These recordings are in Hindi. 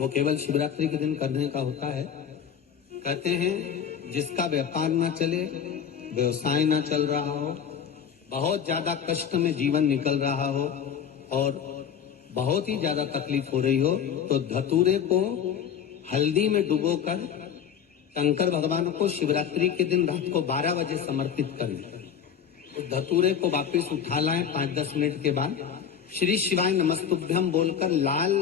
वो केवल शिवरात्रि के दिन करने का होता है। कहते हैं जिसका व्यापार ना चले, व्यवसाय ना चल रहा हो, बहुत ज्यादा कष्ट में जीवन निकल रहा हो और बहुत ही ज्यादा तकलीफ हो रही हो, तो धतूरे को हल्दी में डुबोकर शंकर भगवान को शिवरात्रि के दिन रात को 12 बजे समर्पित करें। उस धतूरे को वापस उठा लाएं 5-10 मिनट के बाद, श्री शिवाय नमस्तुभ्यम बोलकर लाल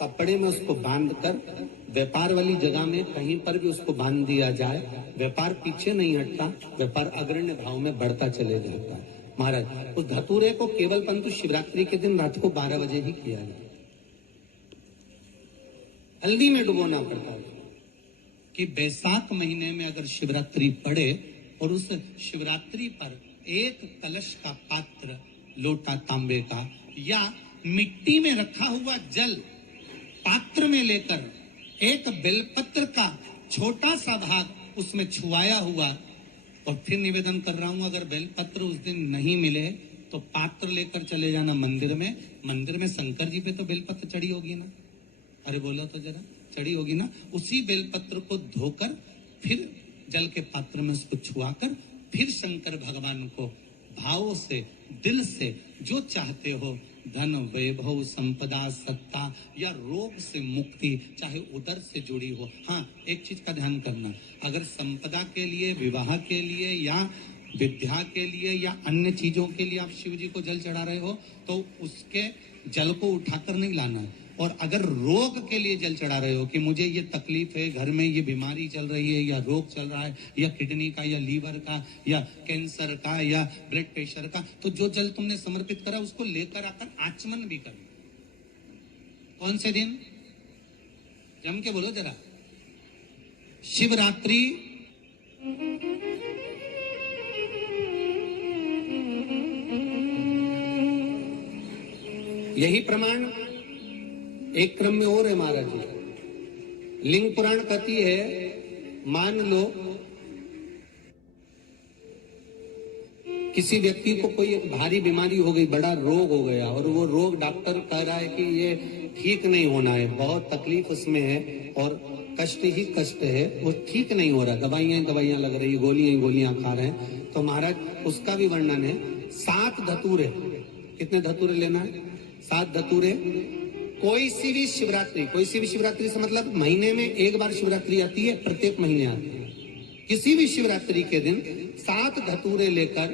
कपड़े में उसको बांधकर व्यापार वाली जगह में कहीं पर भी उसको बांध दिया जाए। व्यापार पीछे नहीं हटता, व्यापार अग्रण्य भाव में बढ़ता चले जाता है। महाराज, उस धतूरे को केवल परंतु शिवरात्रि के दिन रात को 12 बजे ही किया जाए। हल्दी में डुबोना पड़ता है कि बैसाख महीने में अगर शिवरात्रि पड़े और उस शिवरात्रि पर एक कलश का पात्र, लोटा तांबे का या मिट्टी में रखा हुआ जल पात्र में लेकर एक बेलपत्र का छोटा सा भाग उसमें छुआया हुआ, और फिर निवेदन कर रहा हूं, अगर बेलपत्र उस दिन नहीं मिले तो पात्र लेकर चले जाना मंदिर में। मंदिर में शंकर जी पे तो बेलपत्र चढ़ी होगी ना, अरे बोलो तो जरा, चढ़ी होगी ना। उसी बेलपत्र को धोकर फिर जल के पात्र में उसको छुआकर फिर शंकर भगवान को भाव से, दिल से जो चाहते हो, धन, वैभव, संपदा, सत्ता या रोग से मुक्ति, चाहे उदर से जुड़ी हो। हाँ, एक चीज का ध्यान करना, अगर संपदा के लिए, विवाह के लिए या विद्या के लिए या अन्य चीजों के लिए आप शिव जी को जल चढ़ा रहे हो तो उसके जल को उठाकर नहीं लाना है। और अगर रोग के लिए जल चढ़ा रहे हो कि मुझे ये तकलीफ है, घर में ये बीमारी चल रही है या रोग चल रहा है या किडनी का या लीवर का या कैंसर का या ब्लड प्रेशर का, तो जो जल तुमने समर्पित करा उसको लेकर आकर आचमन भी कर। कौन से दिन? जम के बोलो जरा। शिवरात्रि, यही प्रमाण एक क्रम में और है महाराज जी। लिंग पुराण कहती है, मान लो किसी व्यक्ति को कोई एक भारी बीमारी हो गई, बड़ा रोग हो गया, और वो रोग डॉक्टर कह रहा है कि ये ठीक नहीं होना है, बहुत तकलीफ उसमें है और कष्ट ही कष्ट है, वो ठीक नहीं हो रहा, दवाइयां लग रही, गोलियां खा रहे हैं। तो महाराज उसका भी वर्णन है। 7 धतूरे, कितने धतूरे लेना है? 7 धतूरे। कोई सी भी शिवरात्रि से मतलब महीने में एक बार शिवरात्रि आती है, प्रत्येक महीने आती है। किसी भी शिवरात्रि के दिन 7 धतूरे लेकर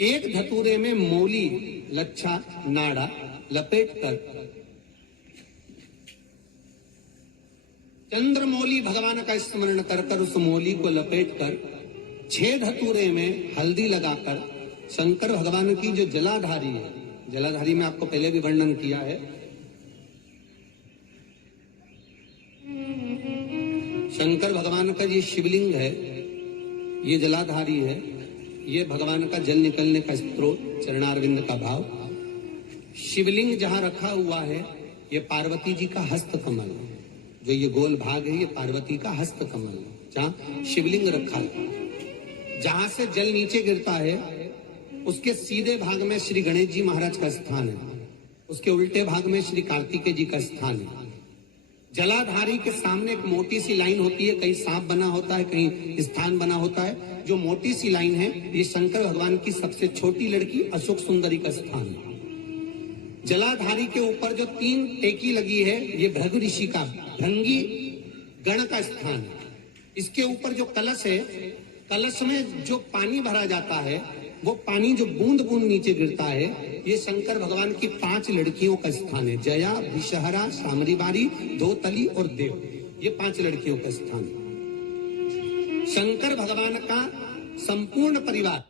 एक धतूरे में मूली, लच्छा, नाड़ा लपेटकर चंद्रमौली भगवान का स्मरण कर उस मौली को लपेटकर 6 धतूरे में हल्दी लगाकर शंकर भगवान की जो जलाधारी है, जलाधारी में आपको पहले भी वर्णन किया है, शंकर भगवान का ये शिवलिंग है, ये जलाधारी है, ये भगवान का जल निकलने का स्त्रोत, चरणारविंद का भाव। शिवलिंग जहां रखा हुआ है ये पार्वती जी का हस्त कमल, जो ये गोल भाग है ये पार्वती का हस्त कमल, जहां शिवलिंग रखा है। जहां से जल नीचे गिरता है उसके सीधे भाग में श्री गणेश जी महाराज का स्थान है, उसके उल्टे भाग में श्री कार्तिकेय जी का स्थान है। जलाधारी के सामने एक मोटी सी लाइन होती है, कहीं सांप बना होता है, कहीं स्थान बना होता है। जो मोटी सी लाइन है ये शंकर भगवान की सबसे छोटी लड़की अशोक सुंदरी का स्थान है। जलाधारी के ऊपर जो 3 टेकी लगी है ये भृगु ऋषि का, भृंगी गण का स्थान है। इसके ऊपर जो कलश है, कलश में जो पानी भरा जाता है वो पानी जो बूंद बूंद नीचे गिरता है, ये शंकर भगवान की 5 लड़कियों का स्थान है। जया, विषहरा, सामरीबारी, धोतली और देव, ये 5 लड़कियों का स्थान है। शंकर भगवान का संपूर्ण परिवार